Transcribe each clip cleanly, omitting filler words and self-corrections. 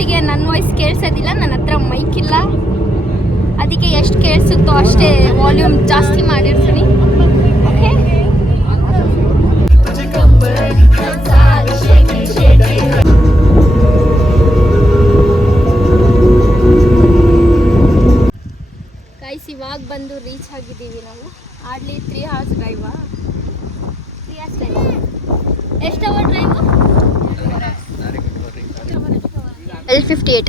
ವಾಯ್ಸಿಗೆ ನನ್ನ ವಾಯ್ಸ್ ಕೇಳಿಸೋದಿಲ್ಲ, ನನ್ನ ಹತ್ರ ಮೈಕ್ ಇಲ್ಲ, ಅದಕ್ಕೆ ಎಷ್ಟು ಕೇಳಿಸುತ್ತೋ ಅಷ್ಟೇ ವಾಲ್ಯೂಮ್ ಜಾಸ್ತಿ ಮಾಡಿರ್ತೀನಿ. ಓಕೆ, ಗೈಸ್ ಇವಾಗ ಬಂದು ರೀಚ್ ಆಗಿದ್ದೀವಿ ನಾವು. ಆಡ್ಲಿ 3 hours ಡ್ರೈವಾ? 3 hours drive. ಎಷ್ಟು ಅವರ್ ಡ್ರೈವು? 58.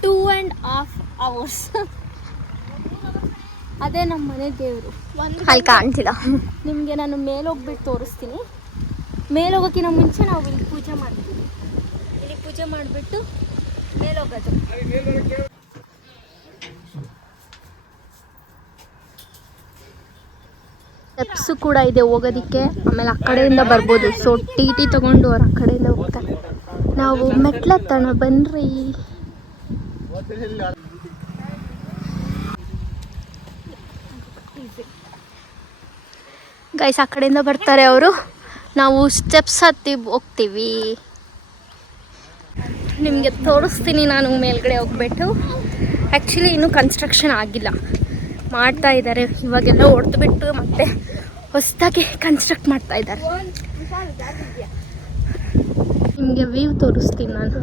2.5 hours. ಅದೇ ನಮ್ಮ ಮನೆ ದೇವರು. ಅಲ್ಲಿ ಕಾಣ್ತಿಲ್ಲ ನಿಮಗೆ. ನಾನು ಮೇಲೆ ಹೋಗ್ಬಿಟ್ಟು ತೋರಿಸ್ತೀನಿ. ಮೇಲೆ ಹೋಗೋಕ್ಕಿಂತ ಮುಂಚೆ ನಾವು ಇಲ್ಲಿ ಪೂಜೆ ಮಾಡ್ತೀವಿ. ಇಲ್ಲಿ ಪೂಜೆ ಮಾಡಿಬಿಟ್ಟು ಮೇಲೆ ಹೋಗೋದು. ಸ್ಟೆಪ್ಸು ಕೂಡ ಇದೆ ಹೋಗೋದಕ್ಕೆ. ಆಮೇಲೆ ಆ ಕಡೆಯಿಂದ ಬರ್ಬೋದು. ಸೊ ಟಿ ತೊಗೊಂಡು ಅವ್ರು ಆ ಕಡೆಯಿಂದ ಹೋಗ್ತಾರೆ. ನಾವು ಮೆಟ್ಲತ್ತಣ ಬನ್ನಿರಿ. ಗೈಸ್ ಆ ಕಡೆಯಿಂದ ಬರ್ತಾರೆ ಅವರು. ನಾವು ಸ್ಟೆಪ್ಸ್ ಹತ್ತಿ ಹೋಗ್ತೀವಿ. ನಿಮಗೆ ತೋರಿಸ್ತೀನಿ ನಾನು ಮೇಲ್ಗಡೆ ಹೋಗ್ಬಿಟ್ಟು. ಆ್ಯಕ್ಚುಲಿ ಇನ್ನೂ ಕನ್ಸ್ಟ್ರಕ್ಷನ್ ಆಗಿಲ್ಲ, ಮಾಡ್ತಾ ಇದ್ದಾರೆ. ಇವಾಗೆಲ್ಲ ಹೊಡೆದ್ಬಿಟ್ಟು ಮತ್ತೆ ಹೊಸದಾಗಿ ಕನ್ಸ್ಟ್ರಕ್ಟ್ ಮಾಡ್ತಾ ಇದ್ದಾರೆ. ನಿಮಗೆ ವ್ಯೂ ತೋರಿಸ್ತೀನಿ ನಾನು.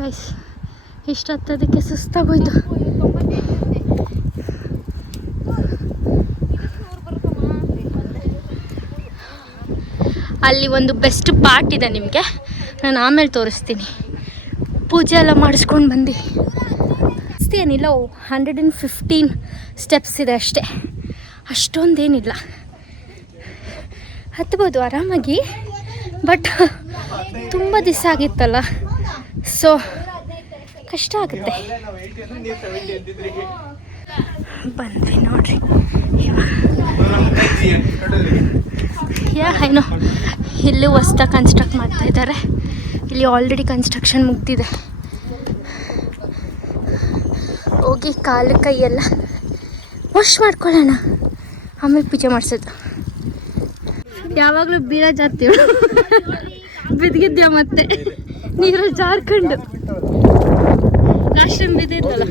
ಗೈಸ್ ಇಷ್ಟು ಹತ್ತೋದಕ್ಕೆ ಸುಸ್ತಾಗೋಯ್ತು. ಅಲ್ಲಿ ಒಂದು ಬೆಸ್ಟ್ ಪಾರ್ಟ್ ಇದೆ, ನಿಮಗೆ ನಾನು ಆಮೇಲೆ ತೋರಿಸ್ತೀನಿ. ಪೂಜೆ ಎಲ್ಲ ಮಾಡಿಸ್ಕೊಂಡು ಬಂದು ಜಾಸ್ತಿ ಏನಿಲ್ಲ, 115 ಸ್ಟೆಪ್ಸ್ ಇದೆ ಅಷ್ಟೇ, ಅಷ್ಟೊಂದೇನಿಲ್ಲ. ಹತ್ಬೋದು ಆರಾಮಾಗಿ, ಬಟ್ ತುಂಬ ದಿವಸ ಆಗಿತ್ತಲ್ಲ, ಸೊ ಕಷ್ಟ ಆಗುತ್ತೆ. ಬಂದ್ವಿ ನೋಡ್ರಿ. ಏನೋ ಇಲ್ಲಿ ಹೊಸ್ದಾಗಿ ಕನ್ಸ್ಟ್ರಕ್ಟ್ ಮಾಡ್ತಾ ಇದ್ದಾರೆ. ಇಲ್ಲಿ ಆಲ್ರೆಡಿ ಕನ್ಸ್ಟ್ರಕ್ಷನ್ ಮುಗ್ದಿದೆ. ಹೋಗಿ ಕಾಲು ಕೈಯೆಲ್ಲ ವಾಶ್ ಮಾಡ್ಕೊಳ್ಳೋಣ, ಆಮೇಲೆ ಪೂಜೆ ಮಾಡಿಸೋದು. ಯಾವಾಗಲೂ ಬೀಳ ಜಾತೀವಿ, ಬಿದ್ದಿದ್ಯಾ ಮತ್ತೆ ನೀರಲ್ಲಿ ಜಾರ್ಕೊಂಡು. Last time ಬಿದ್ದಿದ್ದಲ್ಲ.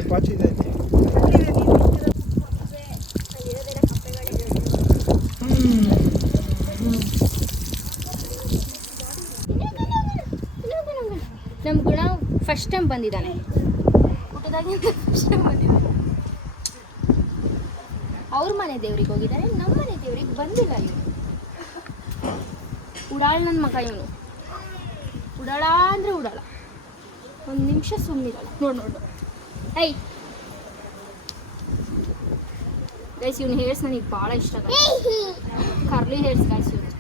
ನಮ್ಮ ಗುಣ ಫಸ್ಟ್ ಟೈಮ್ ಬಂದಿದ್ದಾನೆ, ಊಟದಾಗಿಂತ ಫಸ್ಟ್ ಟೈಮ್ ಬಂದಿದ್ದಾನೆ. ಅವ್ರ ಮನೆ ದೇವ್ರಿಗೆ ಹೋಗಿದ್ದಾನೆ, ನಮ್ಮ ಮನೆ ದೇವ್ರಿಗೆ ಬಂದಿಲ್ಲ. ಇವನು ಉಡಾಳ ನನ್ನ ಮಗ. ಇವನು ಉಡಾಳ ಅಂದರೆ ಉಡಾಳ, ಒಂದು ನಿಮಿಷ ಸುಮ್ಮನಿರಲ್ಲ. ನೋಡು ಐ ಗೈಸ್, ಇವನು ಹೇರ್ಸ್ ನನಗೆ ಭಾಳ ಇಷ್ಟ. Curly hairs guys. ಇವನು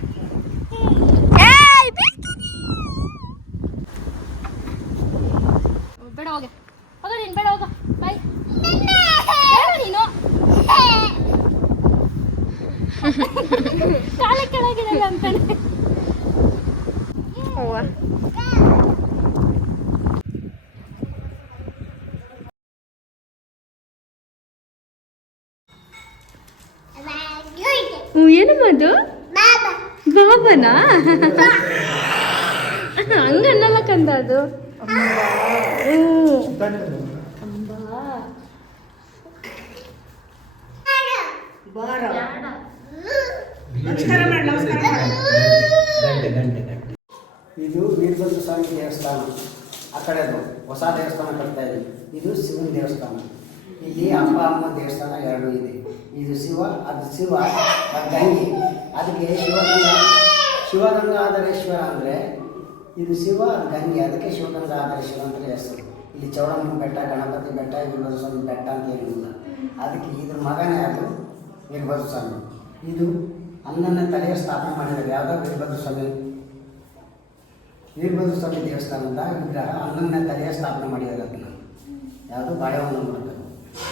ಬೇಡ ಹೋಗ ನೀನು, ಬೇಡ ಹೋಗ, ಬಾಯ್. ನೀನು ಕಾಲ ಕೆಳಗಿದೆ ಅಂತಾನೆ. ಏನಮ್ಮ ಅದು? ಬಾಬನಾ? ಹಂಗನ್ನಲ್ಲ ಕಂದ ಅದು. ಇದು ವೀರಭದ್ರ ಸ್ವಾಮಿ ದೇವಸ್ಥಾನ. ಆ ಕಡೆದು ಹೊಸ ದೇವಸ್ಥಾನ ಕಟ್ತಾ ಇದ್ದೀವಿ. ಇದು ಶಿವನ ದೇವಸ್ಥಾನ. ಇಲ್ಲಿ ಅಪ್ಪ ಅಮ್ಮ ದೇವಸ್ಥಾನ ಎರಡು ಇದೆ. ಇದು ಶಿವ, ಅದು ಶಿವ, ಅದು ಗಂಗೆ. ಅದಕ್ಕೆ ಶಿವಗಂಗಾಧರೇಶ್ವರ ಅಂದರೆ ಇದು ಶಿವ, ಅದು ಗಂಗೆ. ಅದಕ್ಕೆ ಶಿವಗಂಗಾಧರೇಶ್ವರ ಅಂತ ಹೆಸರು. ಇಲ್ಲಿ ಚೌಡಮ್ಮನ ಬೆಟ್ಟ, ಗಣಪತಿ ಬೆಟ್ಟ, ವೀರಭದ್ರ ಸ್ವಾಮಿ ಬೆಟ್ಟ ಅಂತ ಏನಿಲ್ಲ. ಅದಕ್ಕೆ ಇದ್ರ ಮಗನೇ ಅದು ವೀರಭದ್ರ ಸ್ವಾಮಿ. ಇದು 11ನೇ ತಲೆಯ ಸ್ಥಾಪನೆ ಮಾಡಿದ್ದಾರೆ. ಯಾವುದೋ ವೀರಭದ್ರ ಸ್ವಾಮಿ ದೇವಸ್ಥಾನದ ವಿಗ್ರಹ 11ನೇ ತಲೆಯ ಸ್ಥಾಪನೆ ಮಾಡಿದ್ದಾರೆ. ಅದನ್ನು ಯಾವುದು ಬಾಳೆವನ್ನು ಮಾಡ್ತಾರೆ.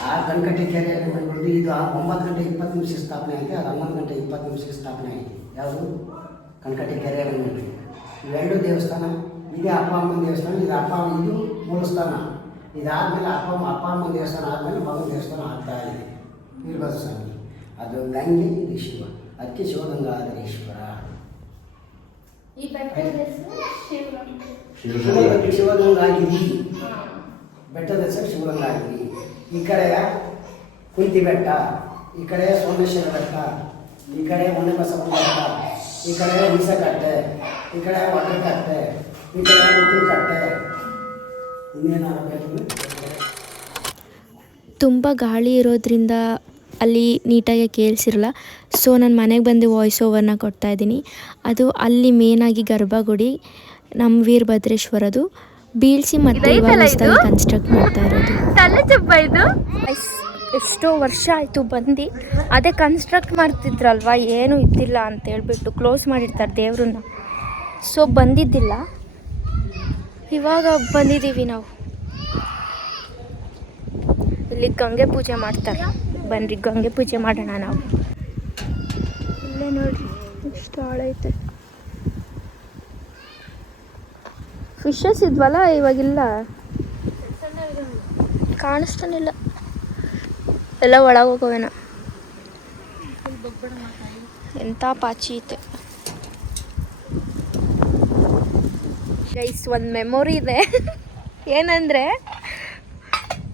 ಆ ಕಣ್ಕಟ್ಟಿ ಕೆರೆಯಲ್ಲಿ ಬಂದ್ಬಿಟ್ಟು ಇದು 9 ಗಂಟೆ 20 ನಿಮಿಷ ಸ್ಥಾಪನೆ ಆಯಿತು. ಅದು 11 ಗಂಟೆ 20 ನಿಮಿಷಕ್ಕೆ ಸ್ಥಾಪನೆ ಆಯಿತು. ಯಾವುದು ಕಣ್ಕಟ್ಟಿ ಕೆರೆಯಲ್ಲಿ ಬಂದ್ಬಿಟ್ಟು ಇವೆರಡು ದೇವಸ್ಥಾನ. ಇದೇ ಅಪ್ಪ ಅಮ್ಮನ ದೇವಸ್ಥಾನ. ಇದು ಮೂಲಸ್ಥಾನ. ಇದಾದಮೇಲೆ ಅಪ್ಪ ಅಮ್ಮನ ದೇವಸ್ಥಾನ ಆದಮೇಲೆ ಮಗನ ದೇವಸ್ಥಾನ ಆಗ್ತಾ ಇದೆ ವೀರಭದ್ರ ಸ್ವಾಮಿ. ಅದು ಗಂಗೆ, ಇದು ಶಿವ. ಅದಕ್ಕೆ ಶಿವಗಂಗಾಧರೇಶ್ವರ. ಈ ಬೆಟ್ಟದ ಹೆಸರು ಶಿವಗಂಗಾಗಿರಿ. ಬೆಟ್ಟದ ಹೆಸರು ಶಿವಗಂಗಾಗಿರಿ. ಈ ಕಡೆ ಕುಂತಿ ಬೆಟ್ಟ, ಈ ಕಡೆ ಸೋಮೇಶ್ವರ ಬೆಟ್ಟ, ಈ ಕಡೆ ಹೊನ್ನೆಬಸವನ ಬೆಟ್ಟ, ಈ ಕಡೆ ಹುಣಸೆಕಟ್ಟೆ, ಈ ಕಡೆ ಒಡ್ರಕಟ್ಟೆ, ಈ ಕಡೆ ಮುತ್ತಿನ ಕಟ್ಟೆ. ಇನ್ನೇನಾರು ಬೇಕು? ತುಂಬ ಗಾಳಿ ಇರೋದ್ರಿಂದ ಅಲ್ಲಿ ನೀಟಾಗಿ ಕೇಳಿಸಿರಲ್ಲ. ಸೊ ನಾನು ಮನೆಗೆ ಬಂದು ವಾಯ್ಸ್ ಓವರ್ನ ಕೊಡ್ತಾಯಿದ್ದೀನಿ. ಅದು ಅಲ್ಲಿ ಮೇನಾಗಿ ಗರ್ಭಗುಡಿ ನಮ್ಮ ವೀರಭದ್ರೇಶ್ವರದು ಬೀಳ್ಸಿ ಮತ್ತು ಇವಾಗ ಹೊಸದಾಗಿ ಕನ್ಸ್ಟ್ರಕ್ಟ್ ಮಾಡ್ತಾ ಇರೋದು. ತಲೆ ಚುಪ್ಪ ಇದು. ಎಷ್ಟೋ ವರ್ಷ ಆಯಿತು ಬಂದು, ಅದೇ ಕನ್ಸ್ಟ್ರಕ್ಟ್ ಮಾಡ್ತಿದ್ರಲ್ವ, ಏನೂ ಇದ್ದಿಲ್ಲ ಅಂತ ಹೇಳ್ಬಿಟ್ಟು ಕ್ಲೋಸ್ ಮಾಡಿರ್ತಾರೆ ದೇವ್ರನ್ನ. ಸೊ ಬಂದಿದ್ದಿಲ್ಲ, ಇವಾಗ ಬಂದಿದ್ದೀವಿ ನಾವು. ಇಲ್ಲಿ ಗಂಗೆ ಪೂಜೆ ಮಾಡ್ತಾರೆ, ಬನ್ರಿ ಗಂಗೆ ಪೂಜೆ ಮಾಡೋಣ ನಾವು. ಇಲ್ಲೇ ನೋಡ್ರಿ ಎಷ್ಟು ಆಳೈತೆ. ಫಿಶಸ್ ಇದ್ವಲ್ಲ, ಇವಾಗಿಲ್ಲ, ಕಾಣಿಸ್ತಾನಿಲ್ಲ, ಎಲ್ಲ ಒಳಗೆ ಹೋಗೋವೇನ. ಎಂಥ ಪಾಚಿ ಐತೆ ಗೈಸ್. ಒಂದು ಮೆಮೊರಿ ಇದೆ. ಏನಂದರೆ,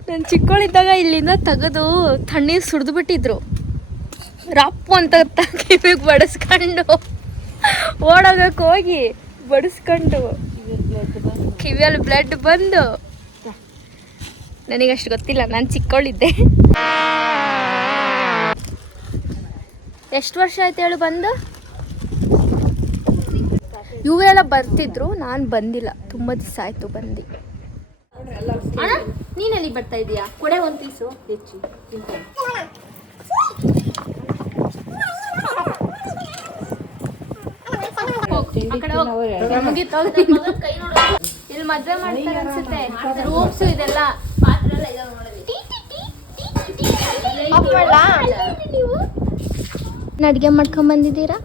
ನಾನು ಚಿಕ್ಕವಳಿದ್ದಾಗ ಇಲ್ಲಿಂದ ತೆಗೆದು ತಣ್ಣೀರು ಸುರಿದು ಬಿಟ್ಟಿದ್ರು. ರಪ್ಪು ಅಂತ ಕಿವಿಗೆ ಬಡಿಸ್ಕೊಂಡು ಓಡೋಗಕ್ಕೆ ಹೋಗಿ ಬಡಿಸ್ಕೊಂಡು ಕಿವಿಯಲ್ಲಿ ಬ್ಲಡ್ ಬಂದು, ನನಗಷ್ಟು ಗೊತ್ತಿಲ್ಲ, ನಾನು ಚಿಕ್ಕವಳಿದ್ದೆ. ಎಷ್ಟು ವರ್ಷ ಆಯ್ತು ಹೇಳು ಬಂದು? ಇವರೆಲ್ಲ ಬರ್ತಿದ್ರು, ನಾನು ಬಂದಿಲ್ಲ, ತುಂಬ ದಿವಸ ಆಯಿತು ಬಂದು. ಅಣ್ಣ ನೀನೆಲ್ಲಿ ಬರ್ತಾ ಇದೀಯಾ? ಕೊಡೆ ಒಂದು ಪೀಸು ಹೆಚ್ಚು. ಇಲ್ಲಿ ಮದ್ವೆ ಮಾಡ್ತಾರೆ ಅನ್ಸುತ್ತೆ, ರೂಮ್ಸು ಇದೆಲ್ಲ. ಅಡುಗೆ ಮಾಡ್ಕೊಂಡ್ ಬಂದಿದ್ದೀರಾ?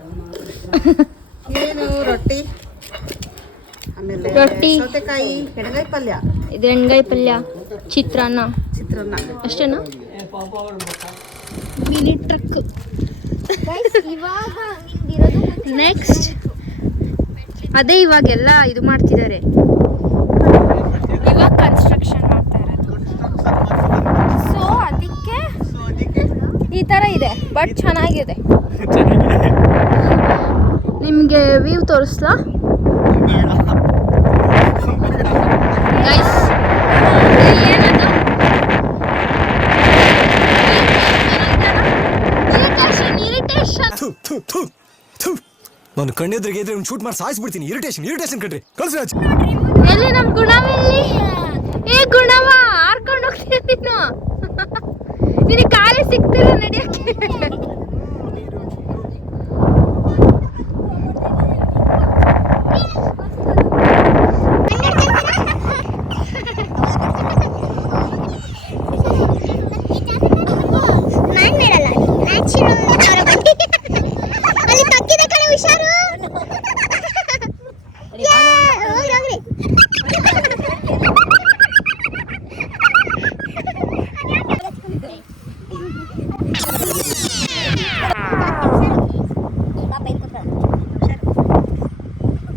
ಏನು ರೊಟ್ಟಿ, ಆಮೇಲೆ ರೊಟ್ಟಿ, ಸೌತೆಕಾಯಿ, ಎಣ್ಗಾಯಿ ಪಲ್ಯ, ಇದು ಎಣ್ಗಾಯಿ ಪಲ್ಯ, ಚಿತ್ರಾನ್ನ ಅಷ್ಟೇನಾ? Mini truck. ನೆಕ್ಸ್ಟ್ ಅದೇ ಇವಾಗೆಲ್ಲ ಇದು ಮಾಡ್ತಿದ್ದಾರೆ, ಇವಾಗ ಕನ್ಸ್ಟ್ರಕ್ಷನ್ ಮಾಡ್ತಾ ಇರೋದು. ಸೊ ಅದಕ್ಕೆ ಈ ಥರ ಇದೆ, ಬಟ್ ಚೆನ್ನಾಗಿದೆ. ನಿಮಗೆ ವ್ಯೂ ತೋರಿಸ್ಲಾ ಗೈಸ್? ಏನದು? ನಾನು ಕಣ್ಣೆದ್ರಿಗೆ ಇದ್ರೆ ಒಂದು ಶೂಟ್ ಮಾಡಿ ಸಾಯಿಸ್ಬಿಡ್ತೀನಿ. ಇರಿಟೇಷನ್ ಕಣ್ರಿ. ಕಳ್ಸಿ ರಾಜ್. ಎಲ್ಲಿ ನಮ್ಮ ಗುಣವೆಲ್ಲಿ? ಏ ಗುಣವ, ಹಾರ್ಕೊಂಡು ಹೋಗ್ತೀನಿ ನೀನು. ನಿನಗೆ ಕಾಲೇ ಸಿಗ್ತಿಲ್ಲ ನಡೆಯಕ್ಕೆ.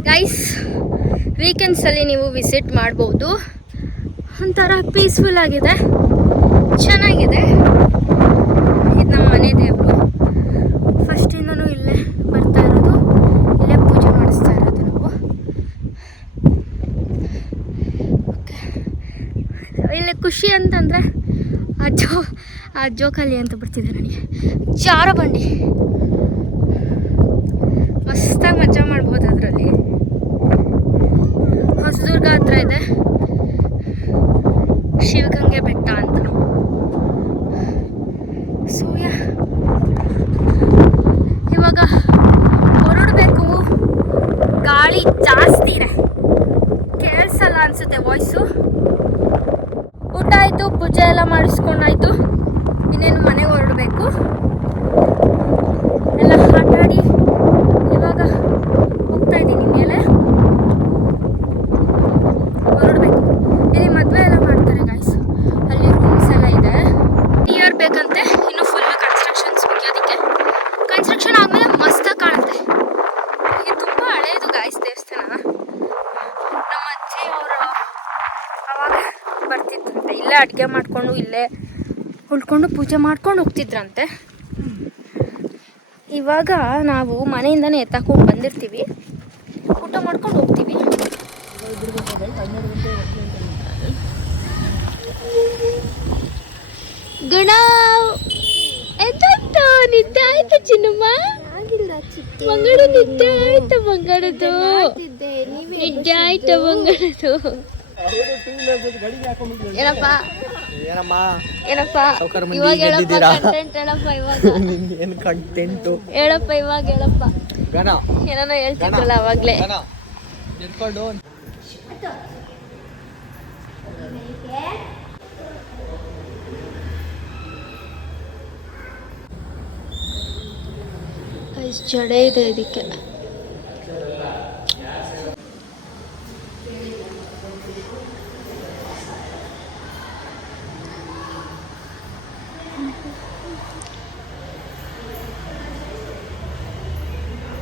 ಗೈಸ್, ವೀಕೆಂಡ್ಸಲ್ಲಿ ನೀವು ವಿಸಿಟ್ ಮಾಡ್ಬೋದು. ಒಂಥರ ಪೀಸ್ಫುಲ್ ಆಗಿದೆ, ಚೆನ್ನಾಗಿದೆ. ಇದು ನಮ್ಮ ಮನೆ ದೇವರು. ಫಸ್ಟಿಂದನೂ ಇಲ್ಲೇ ಬರ್ತಾ ಇರೋದು, ಇಲ್ಲೇ ಪೂಜೆ ಮಾಡಿಸ್ತಾ ಇರೋದು ನಾವು. ಓಕೆ, ಇಲ್ಲಿ ಖುಷಿ ಅಂತಂದರೆ ಆ ಜೋಕಾಲಿ ಅಂತ ಬರ್ತಿದೆ ನನಗೆ. ಜಾರ ಬಂಡಿ ಮಸ್ತಾಗಿ ಮಜಾ ಮಾಡ್ಬೋದು ಅದರಲ್ಲಿ. ಹೊಸದುರ್ಗ ಹತ್ರ ಇದೆ ಶಿವಗಂಗೆ ಬೆಟ್ಟ ಅಂತ. ಸೂರ್ಯ ಇವಾಗ ಹೊರಡಬೇಕು, ಗಾಳಿ ಜಾಸ್ತಿ ಇದೆ, ಕೇಳಿಸಲ್ಲ ಅನಿಸುತ್ತೆ ವಾಯ್ಸು. ಊಟ ಆಯಿತು, ಪೂಜೆ ಎಲ್ಲ ಮಾಡಿಸ್ಕೊಂಡಾಯ್ತು, ಇನ್ನೇನು ಮನೆಗೆ ಹೊರಡಬೇಕು. ಎಲ್ಲ ಆಟಾಡಿ ಇವಾಗ ಹೋಗ್ತಾ ಇದ್ದೀನಿ ಮೇಲೆ ಹೊರಡಬೇಕು. ಇಲ್ಲಿ ಮದುವೆ ಎಲ್ಲ ಮಾಡ್ತಾರೆ ಗಾಯ್ಸ್, ಅಲ್ಲಿ ರೂಮ್ಸ್ ಎಲ್ಲ ಇದೆ. ಇಯರ್ ಬೇಕಂತೆ ಇನ್ನು ಫುಲ್ ಕನ್ಸ್ಟ್ರಕ್ಷನ್ಸ್ ಮುಗಿಯೋದಕ್ಕೆ. ಕನ್ಸ್ಟ್ರಕ್ಷನ್ ಆದಮೇಲೆ ಮಸ್ತಾಗಿ ಕಾಣುತ್ತೆ. ಇದು ತುಂಬ ಹಳೇದು ಗಾಯ್ಸ್ ದೇವಸ್ಥಾನ. ಇಲ್ಲೇ ಅಡುಗೆ ಮಾಡಿಕೊಂಡು ಇಲ್ಲೇ ಉಳ್ಕೊಂಡು ಪೂಜೆ ಮಾಡ್ಕೊಂಡು ಹೋಗ್ತಿದ್ರಂತೆ. ಇವಾಗ ನಾವು ಮನೆಯಿಂದನೇ ಎತ್ತಾಕೊಂಡು ಬಂದಿರ್ತೀವಿ, ಊಟ ಮಾಡ್ಕೊಂಡು ಹೋಗ್ತೀವಿ. ಗಣ ಎದ್ದಾಯ್ತು, ನಿದ್ದೆ ಆಯ್ತು ಚಿನ್ನಮ್ಮ, ಮಂಗಳ ನಿದ್ದೆ ಆಯ್ತು, ಮಂಗಳದು ನಿದ್ದೆ ಆಯ್ತು ಮಂಗಳದು. ಏನಪ್ಪ ಏನಪ್ಪ ಇವಾಗ ಹೇಳಪ್ಪ ಕಂಟೆಂಟ್ ಹೇಳಪ್ಪ, ಇವಾಗ ಕಂಟೆಂಟು ಹೇಳಪ್ಪ, ಇವಾಗ ಹೇಳಪ್ಪ. ಏನಾನ ಹೇಳ್ತಿದ್ರಲ್ಲ ಅವಾಗ್ಲೇ. ಜಡೆ ಇದೆ ಇದಕ್ಕೆ.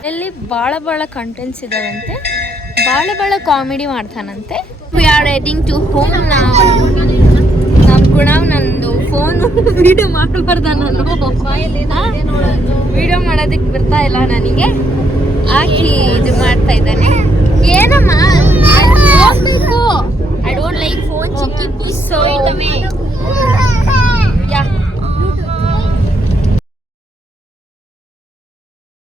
ಇಲ್ಲಿ ಭಾಳ ಕಂಟೆಂಟ್ಸ್ ಇದಾವಂತೆ, ಭಾಳ ಕಾಮಿಡಿ ಮಾಡ್ತಾನಂತೆ. We are heading to home ನಾವು. ನಮ್ಮ ಗುಣ ನಂದು ಫೋನು ವಿಡಿಯೋ ಮಾಡಬಾರ್ದ, ನಾನು ವಿಡಿಯೋ ಮಾಡೋದಕ್ಕೆ ಬರ್ತಾ ಇಲ್ಲ ನನಗೆ, ಹಾಕಿ ಇದು ಮಾಡ್ತಾ ಇದ್ದಾನೆ. ಏನಮ್ಮ ಹೋಗ್ಬೇಕು, I don't like phone chikki, please so it away.